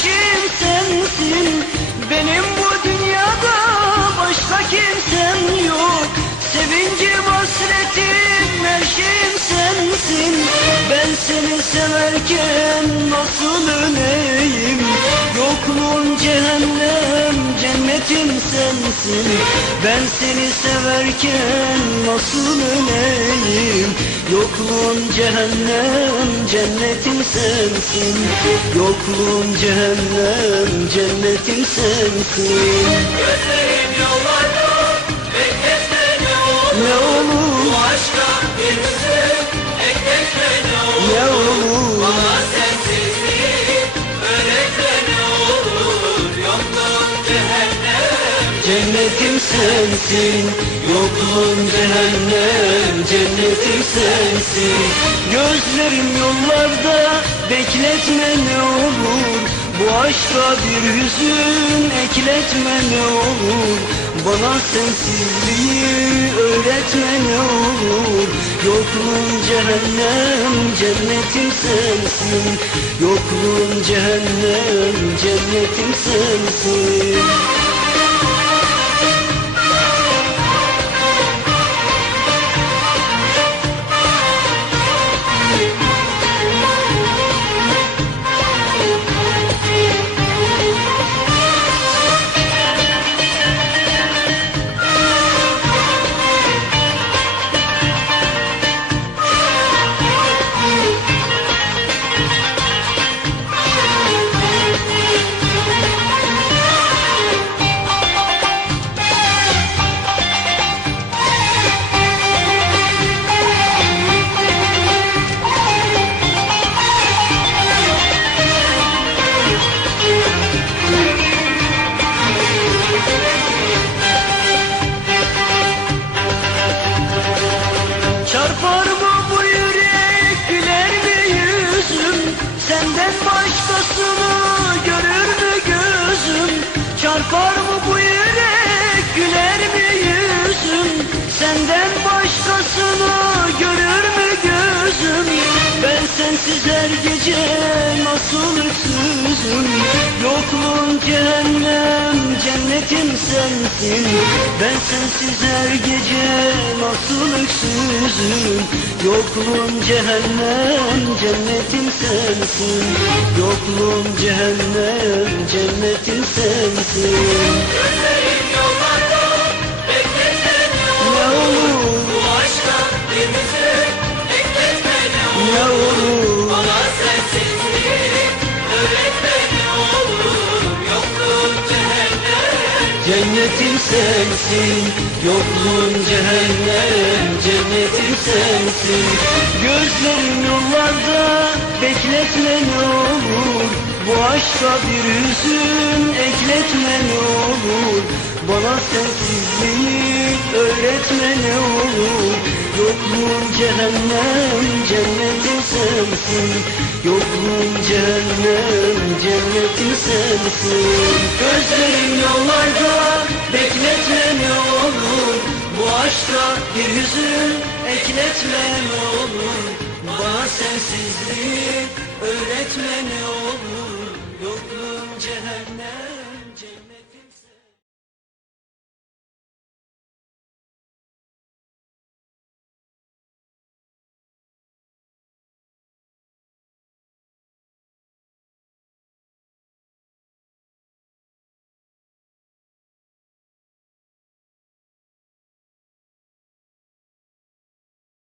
eşim sensin Benim bu dünyada başka kimsem yok. Sevincim hasretim her şeyim sensin. Ben seni severken nasıl öleyim? Yokluğun cehennem cennetim sensin. Ben seni severken nasıl öleyim Yokluğun cehennem cennetim sensin. Yokluğun cehennem cennetim sensin. Gözlerim yollarda bekletme ne olur Ne olur Bu aşka bir hüzün ekletme ne olur sensin Yokluğun cehennem Cennetim sensin. Gözlerim yollarda Bekletme ne olur. Bu aşka bir hüzün Ekletme ne olur. Bana sensizliği öğretme ne olur. Yokluğun cehennem Cennetim sensin. Yokluğun cehennem Cennetim sensin Senden başkasını görür mü gözüm? Ben sensiz her gece nasıl öksüzüm. Yokluğun cehennem cennetim sensin. Ben sensiz her gece nasıl öksüzüm. Yokluğun cehennem cennetim sensin. Yokluğun cehennem cennetim sensin Cennetim sensin Yokluğun cehennem. Cennetim sensin. Gözlerim yollarda Bekletme ne olur. Bu aşka bir hüzün Ekletme ne olur. Bana sensizliği öğretme ne olur. Yokluğun cehennem Cennetim sensin. Yokluğun cehennem Cennetim sensin. Gözlerim yollarda Bekletme ne olur Bu aşka bir hüzün Ekletme ne olur. Bana sensizliği öğretme ne olur cehennem